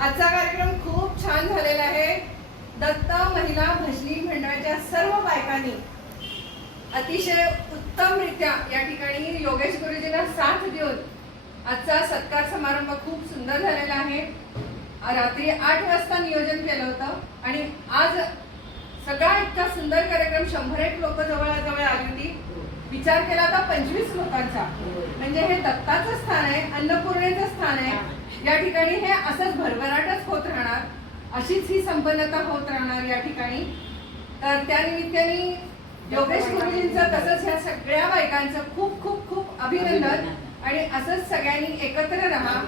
आजचा कार्यक्रम खूप छान झालेला आहे। दत्त महिला भजनी मंडळाच्या सर्व बायकांनी अतिशय उत्तमरित्या या ठिकाणी योगेश गुरुजींना साथ देऊन आजचा सत्कार समारंभ खूप सुंदर झालेला आहे। रात्री 8 वाजता नियोजन केलं होतं आणि आज सगळा इतका सुंदर कार्यक्रम 101 लोक जवळजवळ आली होती। विचार केला तर 25 लोकांचा, म्हणजे हे दत्ताचं स्थान आहे, अन्नपूर्णेचं स्थान आहे। या ठिकाणी हे असंच भरभराटच होत राहणार, अशीच ही संपन्नता होत राहणार या ठिकाणी। तर त्या निमित्ताने योगेश गुरुजींचं तसंच ह्या सगळ्या बायकांचं खूप खूप खूप अभिनंदन आणि असंच सगळ्यांनी एकत्र राहा।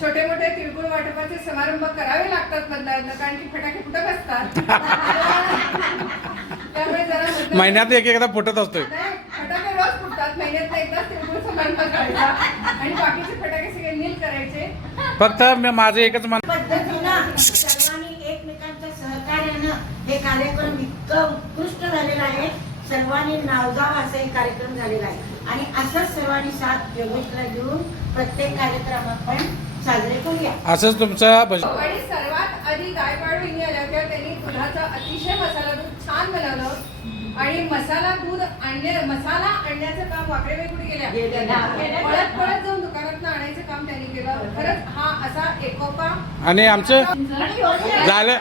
छोटे मोठे तिळगुळ वाटपाचे समारंभ करावे लागतात बंदांना, कारण की फटाके फुटत असतात। त्यामुळे जरा महिन्यात एकदा फुटत असतोय। फटाके रोज फुटतात, महिन्यात एकदाच तिळगुळ समारंभ करायचा आणि बाकीचे फटाके सगळे नील करायचे। फक्त माझं एकच पद्धतीनं सर्वांनी एकमेकांच्या सहकार्यानं हे कार्यक्रम इतकं उत्कृष्ट झालेला आहे। सर्वांनी नावगाव असाही कार्यक्रम झालेला आहे आणि असंच सर्वांनी साथ योगेशला घेऊन प्रत्येक कार्यक्रम आपण साजरे करूया। असंच तुमचा आणि सर्वात आधी गायकवाड वहिनी आल्या होत्या, त्यांनी दुधाचा अतिशय मसाला दूध छान बनवलं आणि मसाला आणण्याचं काम वाकडे वेगुडी गेल्या पळत पळत जाऊन दुकानात आणायचं काम त्यांनी केलं। खरंच हा असा एकोपा आणि आमचं झालं।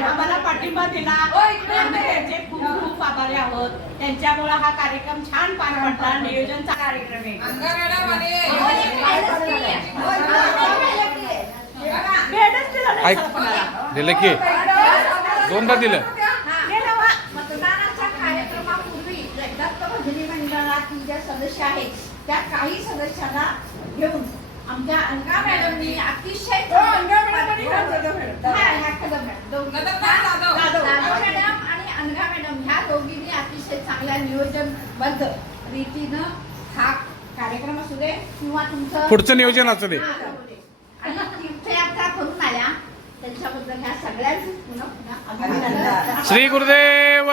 आम्हाला पाठिंबा दिला, त्यांचे खूप खूप आभारी आहोत। त्यांच्यामुळे हा कार्यक्रम छान पार पडला। नियोजनचा कार्यक्रम आहे। ऐक दिलं की दोनदा दिलं। मतदानाच्या कार्यक्रमापूर्वी दत्त भजनी मंडळातील ज्या सदस्य आहेत त्या काही सदस्यांना घेऊन आमच्या अंगा मॅडमनी अतिशय मॅडम आणि अनघा मॅडम ह्या दोघींनी अतिशय चांगल्या नियोजनबद्ध रीतीनं हा कार्यक्रम असू दे किंवा तुमचं पुढचं नियोजन असू दे आणि तीर्थयात्रा करून आल्या, त्यांच्याबद्दल ह्या सगळ्यांचं पुन्हा पुन्हा अभिनंदन। श्री गुरुदेव